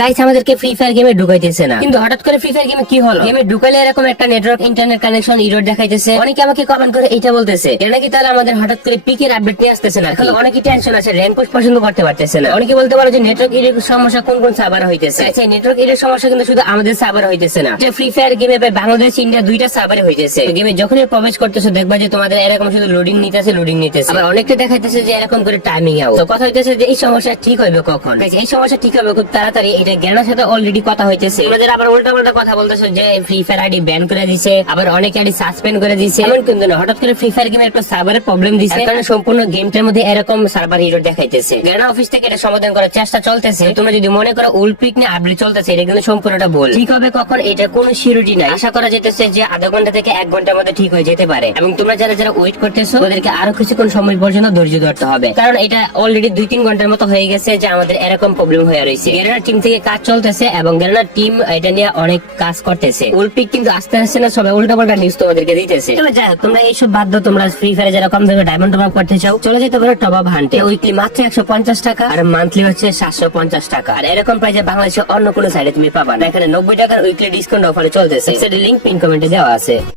Guys আমাদেরকে free fire গেমে ঢুকাইতেছে না। কিন্তু হঠাৎ করে ফ্রি ফায়ার গেমে কি হলো? গেমে ঢুকাইলে এরকম একটা নেটওয়ার্ক ইন্টারনেট কানেকশন ইরোড দেখাইতেছে। অনেকে আমাকে কমেন্ট করে এটা বলতেছে। এটা নাকি তাহলে আমাদের হঠাৎ করে পিকের আপডেট নিয়ে আসতেছে না এখন অনেকে টেনশন আছে র্যাঙ্ক পুশ পছন্দ করতে পারতেছে না। অনেকে বলতে পারো যে নেটওয়ার্ক ইরের সমস্যা কোন কোন সার্ভার হইতেছে? আচ্ছা নেটওয়ার্ক ইরের সমস্যা কিন্তু শুধু আমাদের সার্ভার হইতেছে না। যে ফ্রি ফায়ার গেমে বাংলাদেশ ইন্ডিয়া দুইটা সার্ভারে হইতেছে। গেমে যখনই প্রবেশ করতেছো দেখবা যে তোমাদের এরকম শুধু লোডিং নিতেছে লোডিং নিতেছে। আবার অনেকটা দেখাইতেছে যে এরকম করে টাইমিং আউট তো কথা হইতেছে যে এই সমস্যা ঠিক হবে কখন? এই সমস্যা ঠিক হবে খুব তাড়াতাড়ি। এটা জ্ঞানের সাথে অলরেডি কথা হইতেছে। আমাদের আবার উল্টা পাল্টা কথা বলতেছে যে ফ্রি ফায়ার আইডি ব্যান করে দিছে আবার অনেক আইডি সাসপেন্ড করে দিছে। এমন কিন্তু না হঠাৎ করে ফ্রি ফায়ার গেমের একটা সার্ভারের প্রবলেম দিছে। কারণে সম্পূর্ণ গেমটার মধ্যে এরকম সার্ভার হিরো দেখাইতেছে। জ্ঞানা অফিস থেকে এটা সমাধান করার চেষ্টা চলতেছে। তোমরা যদি মনে করো উলপিক নিয়ে আপডেট চলতেছে এটা কিন্তু সম্পূর্ণটা ভুল। ঠিক হবে কখন এটা কোনো সিউরিটি নাই। আশা করা যেতেছে যে আধা ঘণ্টা থেকে এক ঘণ্টার মধ্যে ঠিক হয়ে যেতে পারে। এবং তোমরা যারা যারা ওয়েট করতেছো ওদেরকে আরও কিছুক্ষণ সময় পর্যন্ত ধৈর্য ধরতে হবে। কারণ এটা অলরেডি দুই তিন ঘণ্টার মতো হয়ে গেছে যে আমাদের এরকম প্রবলেম হয়ে রয়েছে। গেরানার টিম থেকে কাজ চলতেছে এবং গেরানার টিম এটা নিয়ে অনেক কাজ করতেছে। উলপিক কিন্তু আস্তে আস্তে না সবাই উল্টা পাল্টা নিউজ তোমাদেরকে দিতেছে। তবে যাই হোক, তোমরা এইসব বাধ্য তোমরা ফ্রি ফায়ারে যারা কম দামে ডায়মন্ড টপ করতে চাও চলে যেতে পারো টপ আপ হান্টে উইকলি মাত্র একশো পঞ্চাশ টাকা আর মান্থলি হচ্ছে সাতশো পঞ্চাশ টাকা। আর এরকম প্রাইজে বাংলাদেশে অন্য কোনো সাইডে তুমি পাবা না। এখানে নব্বই টাকার উইকলি ডিসকাউন্ট অফারে চলতেছে। লিঙ্ক পিন কমেন্টে দেওয়া আছে।